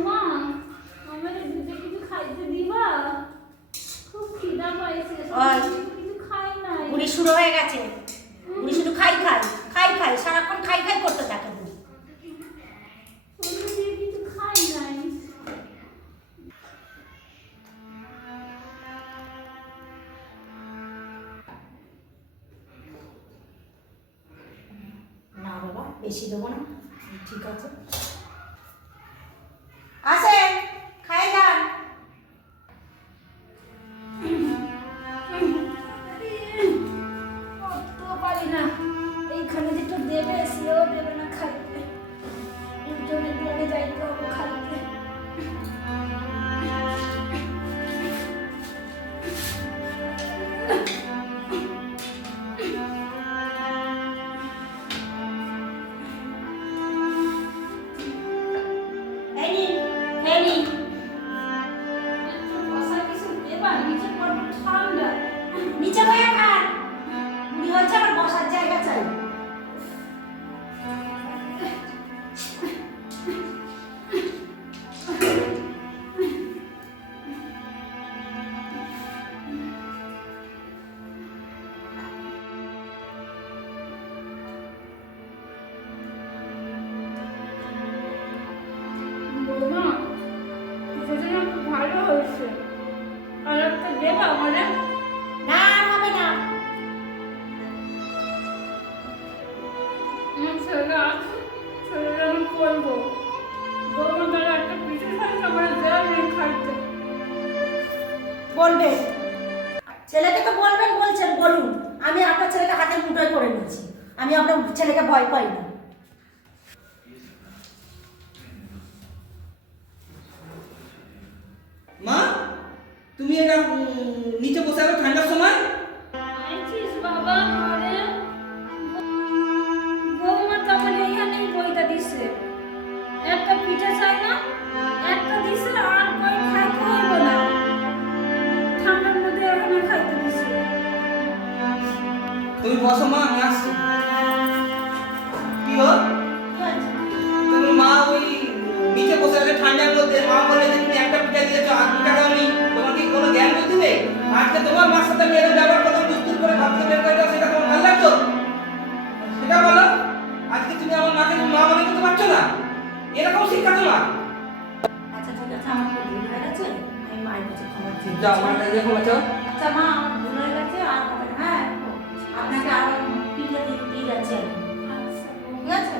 বৌমা, আমার দুধে কিছু খাইতে দিবা? খুব খিদা পাইছে, কিছু খাই নাই। বুড়ি শুরু হয়ে গেছে, বুড়ি শুধু খাই খাই খাই খাই সারাক্ষণ খাই খাই করতে থাকে বুড়ি। কিছু খাই নাই। না বাবা, বেশি দেবো না, ঠিক আছে। আসে খাই যান। পারি না, এইখানে যেটা দেবে সেও দেবে না খাইতে, দুজনের দুয়ারে যাইতে হবে খাইতে। নিচে বয়ে খান, বুড়ি হচ্ছে আবার বসার জায়গা চাই। বৌমা, দুজনে খুব ভালো হয়েছে, আর একটা দেবা আমাদের? না আর হবে না। আমার ছেলে আছে, ছেলেটা আমি করবো। বৌমা তারা একটা পিঠে খাইতে আমার দেওয়া নেই খাইতে। বলবেন ছেলেকে তো বলবেন, বলছেন বলুন। আমি আপনার ছেলেকে হাতে মুঠোয় করে নিয়েছি, আমি আপনার ছেলেকে ভয় পাই না। মা, তুমি এটা নিচে বসে আছো ঠান্ডার সময়? আইছিস বাবা ঘরে? বৌমা তো আমার এইখানেই বইটা দিছে, একটা পিঠে চাই না, একটা দিছে আর কই খাইতে হইব না, ঠান্ডার মধ্যে এখানে খাইতে দিছে। তুমি বসো মা, আমি আসছি। কি গো? তুমি মা ওই নিচে বসে আছে ঠান্ডার মধ্যে, মা বলে যে তুমি একটা পিঠা দিয়েছো আর পিঠা দাওনি, তোমার কি কোনো জ্ঞান বুদ্ধি নেই? আজকে তোমার মার সাথে আমি এরকম ব্যবহার করতাম, দুষ্টুর করে ভাবতে বের করে দাও, সেটা তোমার ভালো লাগতো? সেটা বলো। আজকে তুমি আমার মাকে মা মনে করতে পারছো না, এরকম শিক্ষা তোমার? আচ্ছা ঠিক আছে, আমার তো ভুল হয়ে গেছে, আমি মায়ের কাছে ক্ষমা চেয়ে যাও মার কাছে ক্ষমা চাও। আচ্ছা মা, আমার ভুল হয়ে গেছে, আর হবে না। হ্যাঁ, আপনাকে আর পিঠে দিয়ে যাচ্ছি আমি, আচ্ছা ঠিক আছে?